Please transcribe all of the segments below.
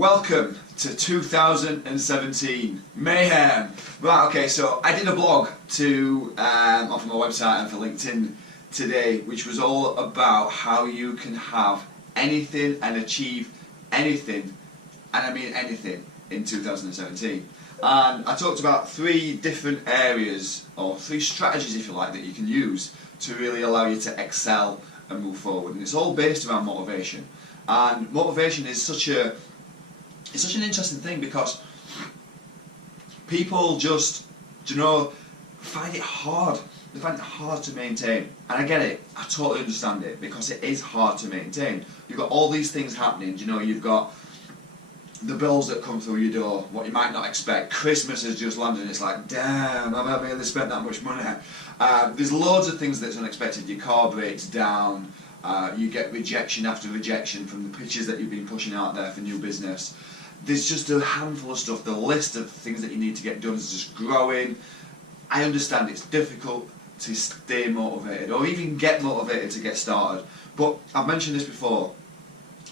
Welcome to 2017 Mayhem. Right, okay, so I did a blog off my website and for LinkedIn today, which was all about how you can have anything and achieve anything, and I mean anything, in 2017. And I talked about three different areas, or three strategies if you like, that you can use to really allow you to excel and move forward. And it's all based around motivation. And motivation is such an interesting thing, because people just, find it hard. They find it hard to maintain. And I get it. I totally understand it, because it is hard to maintain. You've got all these things happening. You've got the bills that come through your door, what you might not expect. Christmas has just landed and it's like, damn, I've not really spent that much money. There's loads of things that's unexpected. Your car breaks down. You get rejection after rejection from the pitches that you've been pushing out there for new business. There's just a handful of stuff. The list of things that you need to get done is just growing. I understand it's difficult to stay motivated or even get motivated to get started. But I've mentioned this before.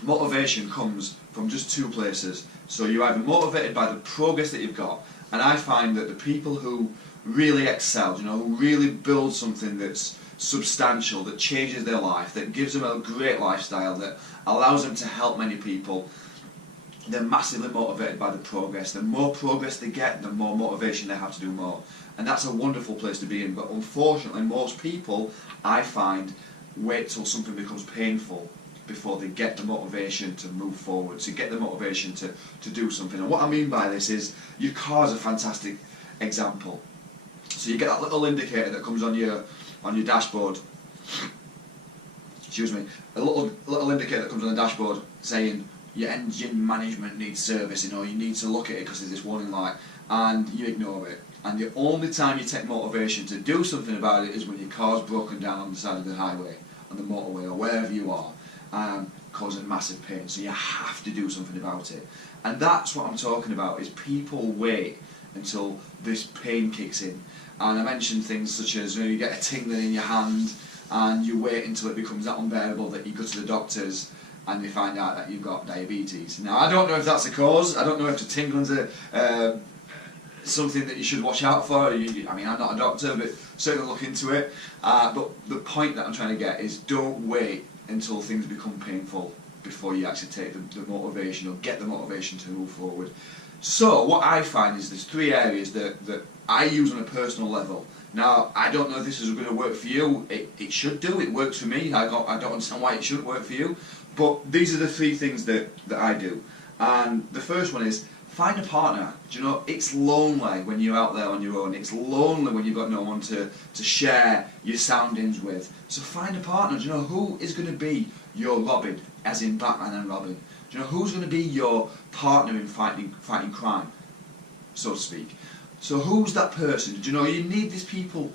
Motivation comes from just two places. So you're either motivated by the progress that you've got, and I find that the people who really excel, who really build something that's substantial, that changes their life, that gives them a great lifestyle, that allows them to help many people, they're massively motivated by the progress. The more progress they get, the more motivation they have to do more. And that's a wonderful place to be in. But unfortunately, most people, I find, wait till something becomes painful before they get the motivation to move forward, to get the motivation to do something. And what I mean by this is, your car is a fantastic example. So you get that little indicator that comes on your dashboard. Excuse me. A little indicator that comes on the dashboard saying your engine management needs service. You need to look at it because there's this warning light, and you ignore it. And the only time you take motivation to do something about it is when your car's broken down on the side of the highway, on the motorway, or wherever you are, causing massive pain. So you have to do something about it. And that's what I'm talking about, is people wait until this pain kicks in. And I mentioned things such as, you get a tingling in your hand, and you wait until it becomes that unbearable that you go to the doctors and they find out that you've got diabetes. Now, I don't know if that's a cause. I don't know if the tingling's something that you should watch out for. I'm not a doctor, but certainly look into it. But the point that I'm trying to get is, don't wait until things become painful before you actually take the motivation or get the motivation to move forward. So what I find is there's three areas that I use on a personal level. Now, I don't know if this is going to work for you. It should do. It works for me. I don't understand why it shouldn't work for you. But these are the three things that I do. And the first one is, find a partner. It's lonely when you're out there on your own. It's lonely when you've got no one to share your soundings with. So find a partner. Who is going to be your Robin, as in Batman and Robin? Who's going to be your partner in fighting crime, so to speak? So who's that person? You need these people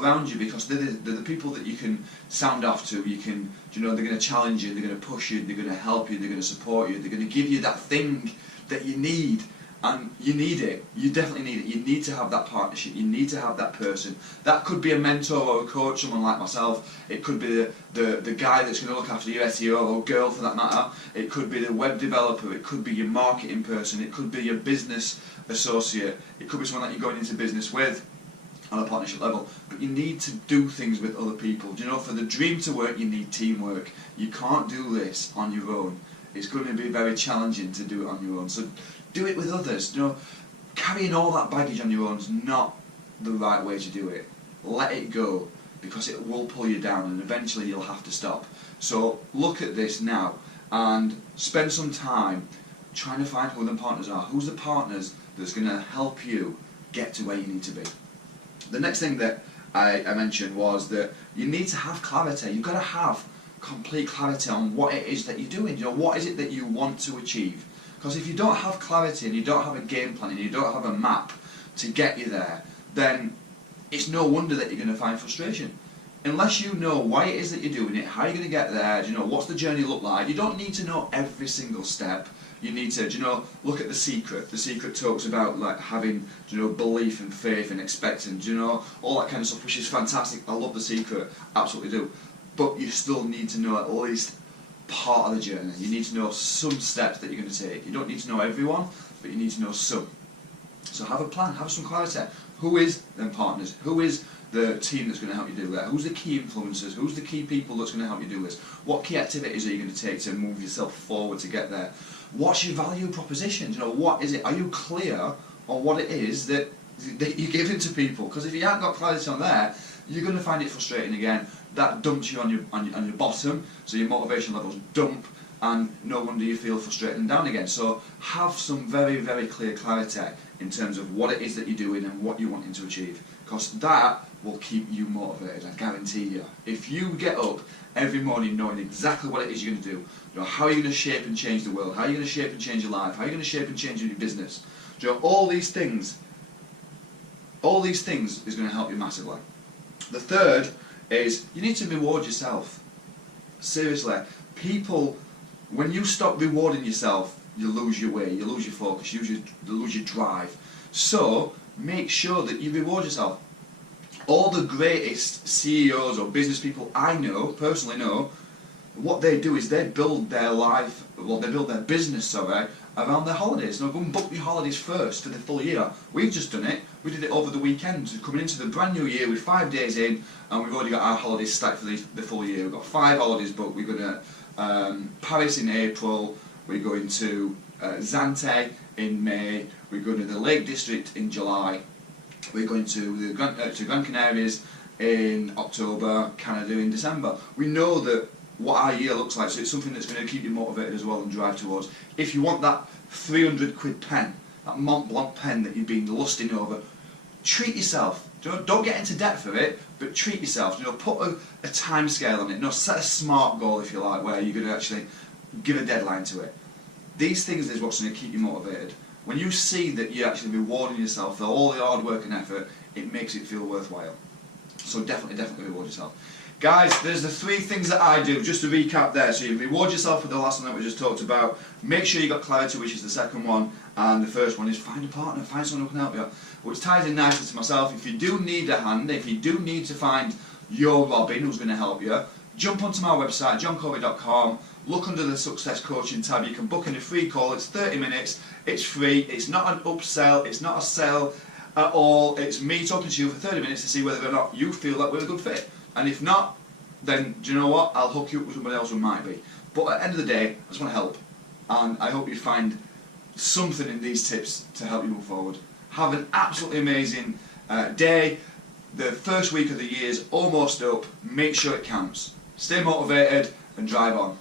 around you, because they're the people that you can sound off to. They're going to challenge you, they're going to push you, they're going to help you, they're going to support you, they're going to give you that thing that you need. And you need it. You definitely need it. You need to have that partnership. You need to have that person. That could be a mentor or a coach, someone like myself. It could be the guy that's going to look after your SEO, or girl for that matter. It could be the web developer. It could be your marketing person. It could be your business associate. It could be someone that you're going into business with on a partnership level. But you need to do things with other people. For the dream to work, you need teamwork. You can't do this on your own. It's going to be very challenging to do it on your own. So do it with others. Carrying all that baggage on your own is not the right way to do it. Let it go, because it will pull you down, and eventually you'll have to stop. So look at this now and spend some time trying to find who the partners are. Who's the partners that's going to help you get to where you need to be? The next thing that I mentioned was that you need to have clarity. You've got to have complete clarity on what it is that you're doing. What is it that you want to achieve? Because if you don't have clarity, and you don't have a game plan, and you don't have a map to get you there, then it's no wonder that you're going to find frustration. Unless you know why it is that you're doing it, how you're going to get there, what's the journey look like. You don't need to know every single step. You need to, look at The Secret. The Secret talks about having, belief and faith and expecting, all that kind of stuff, which is fantastic. I love The Secret, absolutely do. But you still need to know at least part of the journey. You need to know some steps that you're going to take. You don't need to know everyone, but you need to know some. So have a plan, have some clarity. Who is them partners? Who is the team that's going to help you do that? Who's the key influencers? Who's the key people that's going to help you do this? What key activities are you going to take to move yourself forward to get there? What's your value proposition? You know, what is it? Are you clear on what it is that you're giving to people? Because if you haven't got clarity on there, you're going to find it frustrating again. That dumps you on your bottom, so your motivation levels dump, and no wonder you feel frustrated and down again. So have some very, very clear clarity in terms of what it is that you're doing and what you're wanting to achieve, because that will keep you motivated, I guarantee you. If you get up every morning knowing exactly what it is you're going to do, you know, how are you going to shape and change the world, how are you going to shape and change your life, how are you going to shape and change your business, you know, all these things is going to help you massively. The third is you need to reward yourself. Seriously, people, when you stop rewarding yourself, you lose your way, you lose your focus, you lose your drive. So make sure that you reward yourself. All the greatest CEOs or business people I know, personally know, what they do is they build their life, well, they build their business, around their holidays. Now, go and book your holidays first for the full year. We've just done it. We did it over the weekend, coming into the brand new year with 5 days in, and we've already got our holidays stacked for the full year. We've got 5 holidays booked. We're going to Paris in April. We're going to Zante in May. We're going to the Lake District in July. We're going to the Gran Canaries in October, Canada in December. We know that what our year looks like, so it's something that's going to keep you motivated as well and drive towards. If you want that 300 quid pen, that Mont Blanc pen that you've been lusting over, treat yourself. Don't get into debt for it, but treat yourself. You know, put a time scale on it. No, set a SMART goal, if you like, where you're going to actually give a deadline to it. These things is what's going to keep you motivated. When you see that you're actually rewarding yourself for all the hard work and effort, it makes it feel worthwhile. So definitely reward yourself. Guys, there's the 3 things that I do, just to recap there. So you reward yourself for the last one that we just talked about. Make sure you got clarity, which is the second one. And the first one is find a partner, find someone who can help you. Which ties in nicely to myself. If you do need a hand, if you do need to find your Robin who's going to help you, jump onto my website, joncovey.com. Look under the Success Coaching tab. You can book in a free call. It's 30 minutes. It's free. It's not an upsell. It's not a sell at all. It's me talking to you for 30 minutes to see whether or not you feel that we're a good fit. And if not, then do you know what? I'll hook you up with somebody else who might be. But at the end of the day, I just want to help. And I hope you find something in these tips to help you move forward. Have an absolutely amazing day. The first week of the year is almost up. Make sure it counts. Stay motivated and drive on.